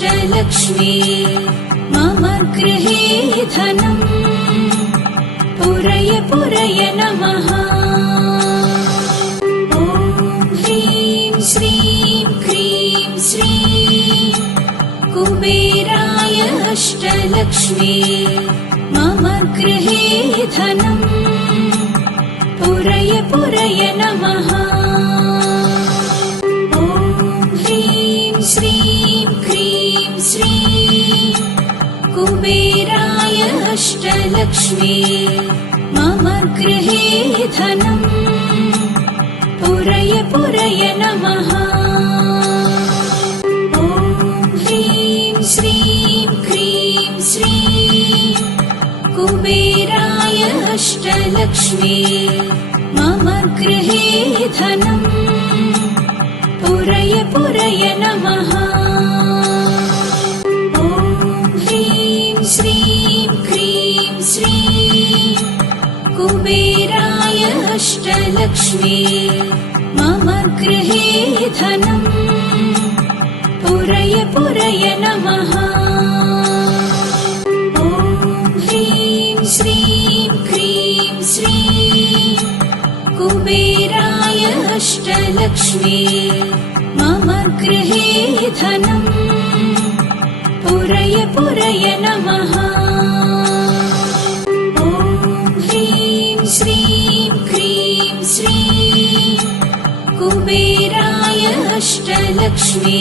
अष्टलक्ष्मी मम गृहे धनम् पुरय पुरय नमः। ॐ ह्रीं श्रीं क्रीं श्रीं कुबेराय अष्टलक्ष्मी मम गृहे धनम् पुरय पुरय नमः। ॐ ह्रीं श्रीं क्रीं श्रीं कुबेराय अष्टलक्ष्मी मम गृहे धनम् पुरय पुरय नमः। ॐ ह्रीं श्रीं क्रीं श्रीं कुबेराय अष्टलक्ष्मी मम गृहे धनम् पुरय पुरय नमः। ॐ ह्रीं श्रीं क्रीं श्रीं कुबेराय अष्टलक्ष्मी मम गृहे धनम् पुरय पुरय नमः। ॐ ह्रीं श्रीं क्रीं श्रीं कुबेराय अष्टलक्ष्मी मम गृहे धनम् पुरय पुरय नमः। ॐ ह्रीं श्रीं क्रीं श्रीं कुबेराय अष्टलक्ष्मी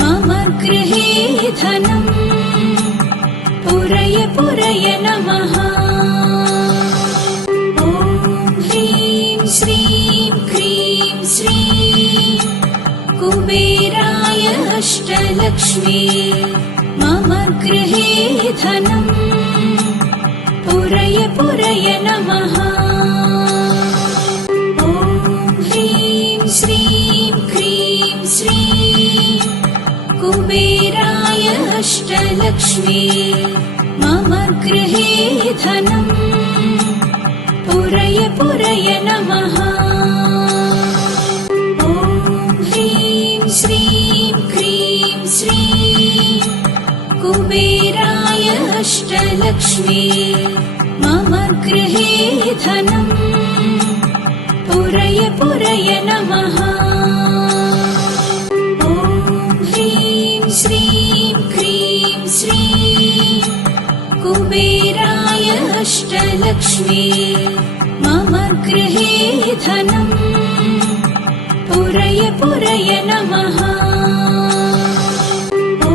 मम गृहे धनम् पुरय पुरय नमः। ॐ ह्रीं श्रीं क्रीं श्रीं कुबेराय अष्टलक्ष्मी मम गृहे धनम् पुरय पुरय नमः। ॐ ह्रीं श्रीं क्रीं श्रीं कुबेराय अष्टलक्ष्मी मम गृहे धनम् पुरय पुरय नमः। ॐ ह्रीं श्रीं क्रीं श्रीं कुबेराय अष्टलक्ष्मी मम गृहे धनम् पुरय पुरय नमः। ॐ ह्रीं श्रीं क्रीं श्रीं कुबेराय अष्टलक्ष्मी मम गृहे धनम् पुरय पुरय नमः। ॐ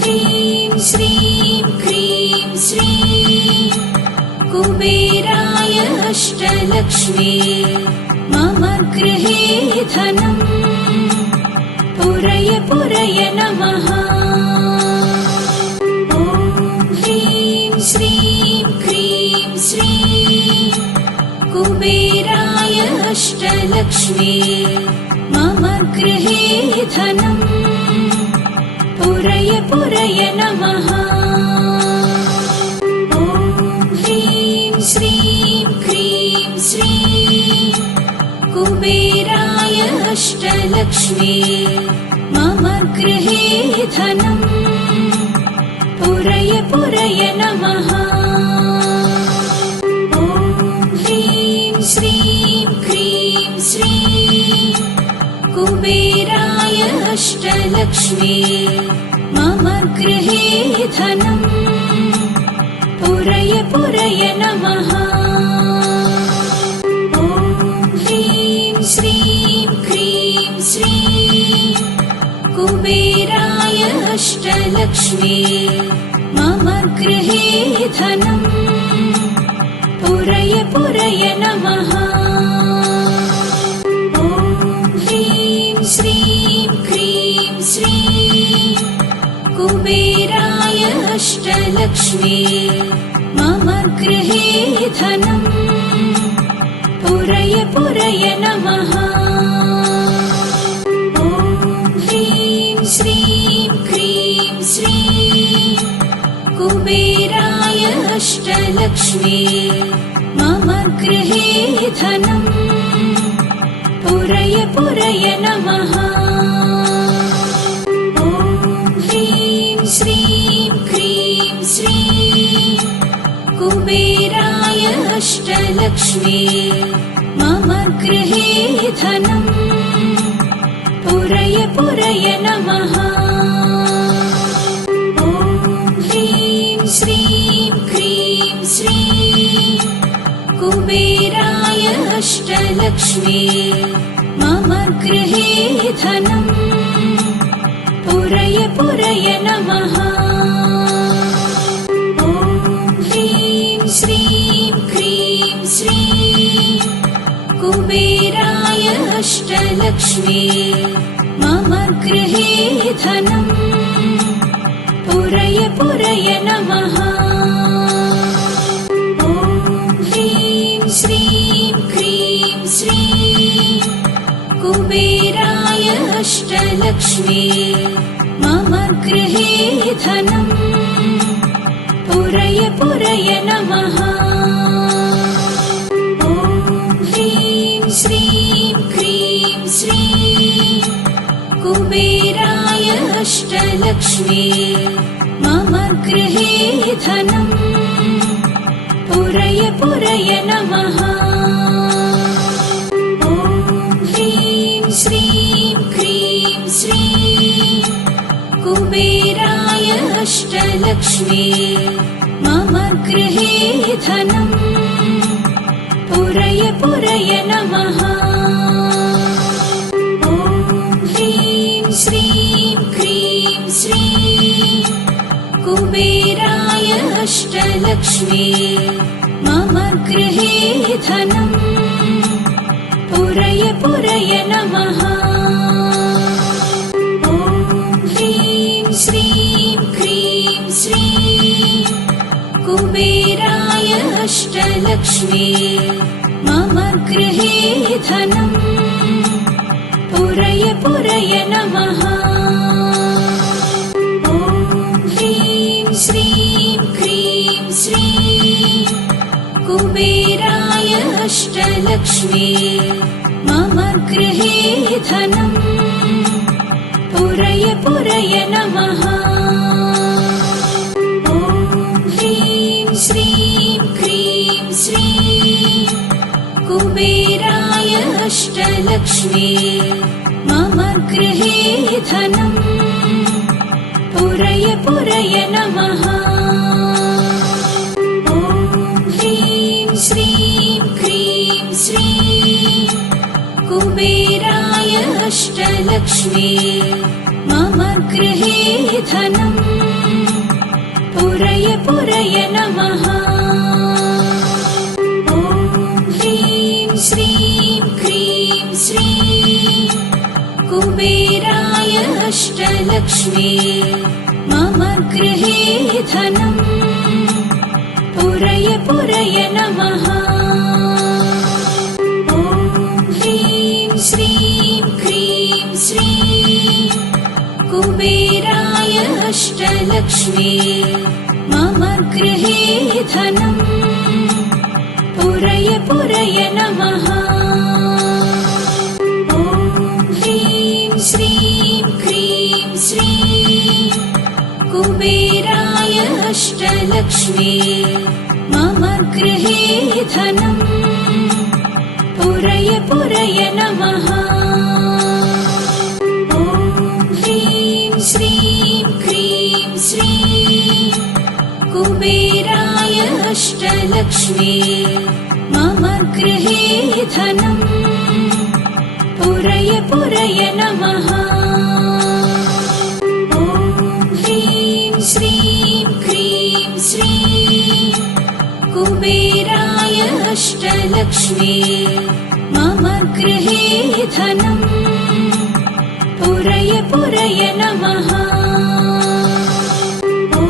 ह्रीं श्रीं क्रीं श्रीं कुबेराय अष्टलक्ष्मी मम गृहे धनम् पुरय पुरय नमः। ॐ ह्रीं श्रीं क्रीं श्रीं कुबेराय अष्टलक्ष्मी मम गृहे धनम् पुरय पुरय नमः। ॐ ह्रीं श्रीं क्रीं श्रीं कुबेराय अष्टलक्ष्मी मम गृहे धनम् पुरय पुरय नमः। ॐ ह्रीं श्रीं क्रीं श्रीं कुबेराय अष्टलक्ष्मी मम गृहे धनम् पुरय पुरय नमः। ॐ ह्रीं श्रीं क्रीं श्रीं कुबेराय अष्टलक्ष्मी मम गृहे धनम् पुरय पुरय नमः। ॐ ह्रीं श्रीं क्रीं श्रीं कुबेराय अष्टलक्ष्मी मम गृहे धनम् पुरय पुरय नमः। ॐ ह्रीं श्रीं क्रीं श्रीं कुबेराय अष्टलक्ष्मी मम गृहे धनम् पुरय पुरय नमः। ॐ ह्रीं अष्टलक्ष्मी मम गृहे धनम् पुरय पुरय नमः। ॐ ह्रीं श्रीं क्रीं श्रीं कुबेराय अष्टलक्ष्मी मम गृहे धनम् पुरय पुरय नमः। ॐ ह्रीं श्रीं क्रीं श्रीं कुबेराय अष्टलक्ष्मी मम गृहे धनम् पुरय पुरय नमः। ॐ ह्रीं श्रीं क्रीं श्रीं कुबेराय अष्टलक्ष्मी मम गृहे धनम् पुरय पुरय नमः। ॐ ह्रीं श्रीं क्रीं श्रीं कुबेराय अष्टलक्ष्मी मम गृहे धनम् पुरय पुरय नमः। ॐ ह्रीं श्रीं क्रीं श्रीं कुबेराय अष्टलक्ष्मी मम गृहे धनम् पुरय पुरय नमः। ॐ ह्रीं श्रीं क्रीं श्रीं कुबेराय अष्टलक्ष्मी मम गृहे धनम् पुरय पुरय नमः। ॐ ह्रीं श्रीं क्रीं श्रीं कुबेराय अष्टलक्ष्मी मम गृहे धनम् पुरय पुरय नमः। ॐ ह्रीं श्रीं क्रीं श्रीं कुबेराय अष्टलक्ष्मी मम गृहे धनम् पुरय पुरय नमः। ॐ ह्रीं श्रीं क्रीं श्रीं कुबेराय अष्टलक्ष्मी मम गृहे धनम् पुरय पुरय नमः। ॐ ह्रीं श्रीं क्रीं श्रीं कुबेराय अष्टलक्ष्मी मम गृहे धनम् पुरय पुरय नमः। ॐ ह्रीं श्रीं क्रीं श्रीं कुबेराय अष्टलक्ष्मी मम गृहे धनम् पुरय पुरय नमः। ॐ ह्रीं श्रीं क्रीं श्रीं कुबेराय अष्टलक्ष्मी मम गृहे धनम् पुरय पुरय नमः। ॐ ह्रीं श्रीं क्रीं श्रीं कुबेराय अष्टलक्ष्मी मम गृहे धनम् पुरय पुरय नमः। ॐ ह्रीं श्रीं क्रीं श्रीं कुबेराय अष्टलक्ष्मी मम गृहे धनम् पुरय पुरय नमः। ॐ ह्रीं श्रीं क्रीं श्रीं कुबेराय अष्टलक्ष्मी मम गृहे धनम् पुरय पुरय नमः। ॐ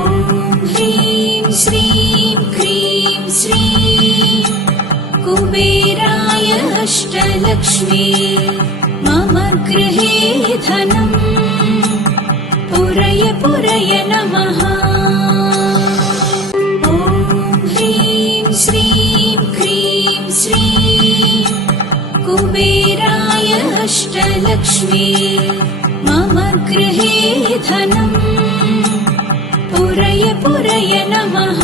ह्रीं श्रीं क्रीं श्रीं कुबेराय अष्टलक्ष्मी मम गृहे धनम् पुरय पुरय नमः। ॐ ह्रीं श्रीं क्रीं श्रीं कुबेराय अष्टलक्ष्मी मम गृहे धनम् पुरय पुरय नमः।